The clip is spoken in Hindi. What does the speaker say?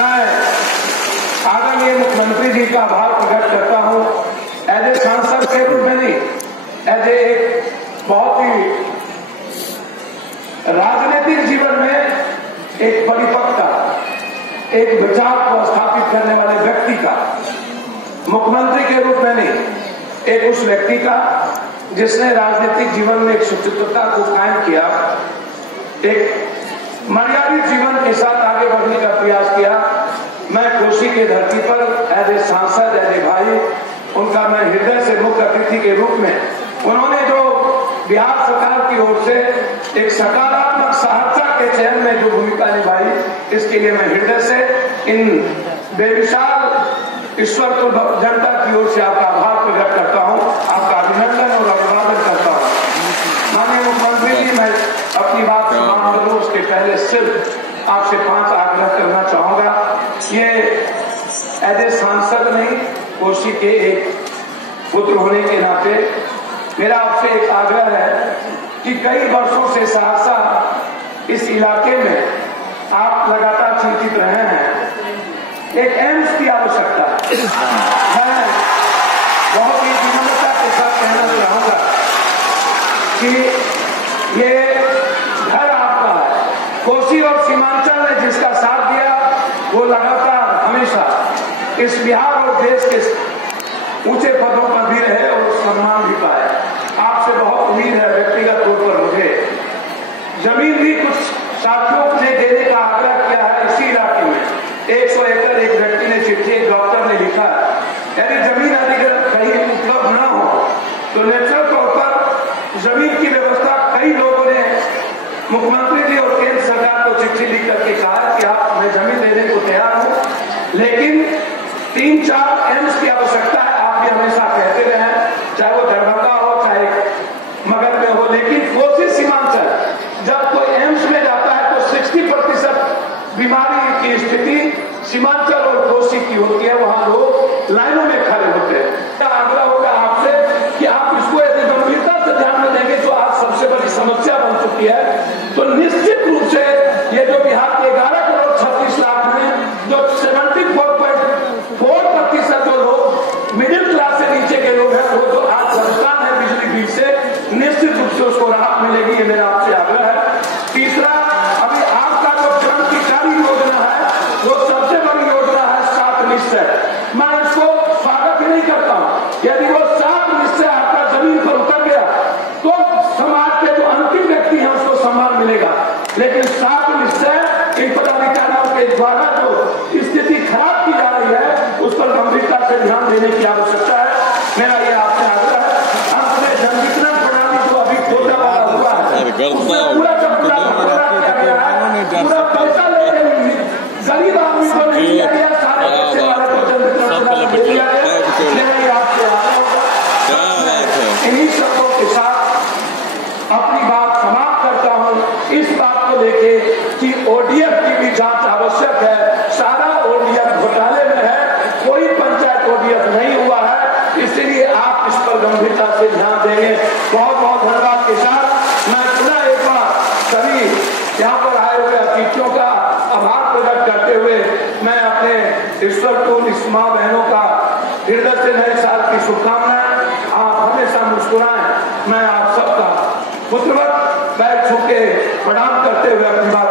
मैं आदरणीय मुख्यमंत्री जी का आभार प्रकट करता हूं, एज ए सांसद के रूप में नहीं, एज ए बहुत ही राजनीतिक जीवन में एक परिपक्वता, एक विचार को स्थापित करने वाले व्यक्ति का, मुख्यमंत्री के रूप में नहीं, एक उस व्यक्ति का जिसने राजनीतिक जीवन में एक सुचित्रता को कायम किया, एक मर्यादित जीवन के साथ आगे बढ़ने का प्रयास किया। मैं कोसी के धरती पर एज ए सांसद, एज ए भाई, उनका मैं हृदय से मुख्य अतिथि के रूप में, उन्होंने जो बिहार सरकार की ओर से एक सकारात्मक सहरसा के चयन में जो भूमिका निभाई, इसके लिए मैं हृदय से इन बेविशाल ईश्वर को जनता की ओर से आपका आभार प्रकट करता हूं, आपका अभिनंदन और अभिवादन करता हूं। माननीय मुख्यमंत्री जी, मैं अपनी बात समाप्त करूं उसके पहले सिर्फ आपसे 5 आग्रह करना चाहूंगा। ये एज ए सांसद नहीं, कोसी के एक पुत्र होने के नाते मेरा आपसे एक आग्रह है कि कई वर्षों से सहरसा इस इलाके में आप लगातार चिंतित रहे हैं, एक एम्स की आवश्यकता है। मैं बहुत ही विनम्रता के साथ कहना चाहूंगा कि ये घर आपका है। कोसी और सीमांचल ने जिसका साथ दिया वो लगातार हमेशा इस बिहार और देश के ऊंचे पदों पर भी रहे और सम्मान भी पाए। आपसे बहुत उम्मीद है, व्यक्तिगत तौर पर मुझे जमीन भी कुछ साथियों ने देने का आग्रह किया है इसी इलाके में। 100 एकड़ एक व्यक्ति ने चिट्ठी, एक डॉक्टर ने लिखा, यदि जमीन अधिग्रहण कहीं उपलब्ध न हो तो नेचुरल तौर पर जमीन की व्यवस्था कई लोगों ने मुख्यमंत्री जी और केंद्र सरकार को चिट्ठी लिख करके कहा कि आप मैं जमीन देने को तैयार हूं, लेकिन 3-4 एम्स की आवश्यकता है। आप भी हमेशा कहते रहे, चाहे वो दरभंगा हो चाहे मगध में हो, लेकिन कोसी सीमांचल जब कोई एम्स में जाता है तो 60% बीमारी की स्थिति सीमांचल और कोसी की होती है, वहां लोग लाइनों में खड़े होते हैं। क्या आग्रह होगा आपसे कि आप इसको यदि गंभीरता से ध्यान में देंगे, जो आज सबसे बड़ी समस्या बन चुकी है, तो निश्चित रूप से ये जो बिहार के 11 करोड़ 36 लाख में जो 74.4% जो लोग मिडिल क्लास से नीचे के लोग हैं, वो जो आज परेशान है बिजली बिल से, निश्चित रूप से उसको राहत मिलेगी, ये मेरा आपसे आग्रह है। तीसरा, अभी आपका जो क्रांतिकारी योजना है वो सबसे बड़ी योजना है 7 निश्चय। मैं इसको स्वागत ही नहीं करता हूं। यदि वो 7 निश्चय आपका जमीन पर उतर गया तो समाज के जो अंतिम व्यक्ति है उसको सम्मान मिलेगा, लेकिन 7 निश्चय इन पदाधिकारियों के द्वारा जो स्थिति खराब की जा रही है उस पर गंभीरता से ध्यान देने की आवश्यकता है। मेरा ये आपसे आग्रह है। अंत में जनवितरण प्रणाली जो अभी खोजा वाला हुआ है, उसमें पूरा का पूरा किया गया है, पूरा पैसा लेके गरीब आदमी को नहीं दिया गया, सारे पैसे वाले को जनवितरण प्रणाली दे दिया गया। मेरा ये आपसे आग्रह होगा। इन्हीं शब्दों के साथ अपनी बात समाप्त करता हूं, इस बात को लेके कि ओडीएफ की भी जांच आवश्यक है। सारा ओडीएफ घोटाले में है, कोई पंचायत ओडीएफ नहीं हुआ है, इसलिए आप इस पर गंभीरता से ध्यान देंगे। बहुत बहुत धन्यवाद के साथ मैं पुनः एक बार सभी यहाँ पर आए हुए अतिथियों का आभार प्रकट करते हुए मैं अपने ईश्वर को इस माँ बहनों का हृदय से नए साल की शुभकामनाएं। आप हमेशा मुस्कुराएं। मैं आप सबका पुत्रवत पैर छू के प्रणाम करते हुए अपनी बात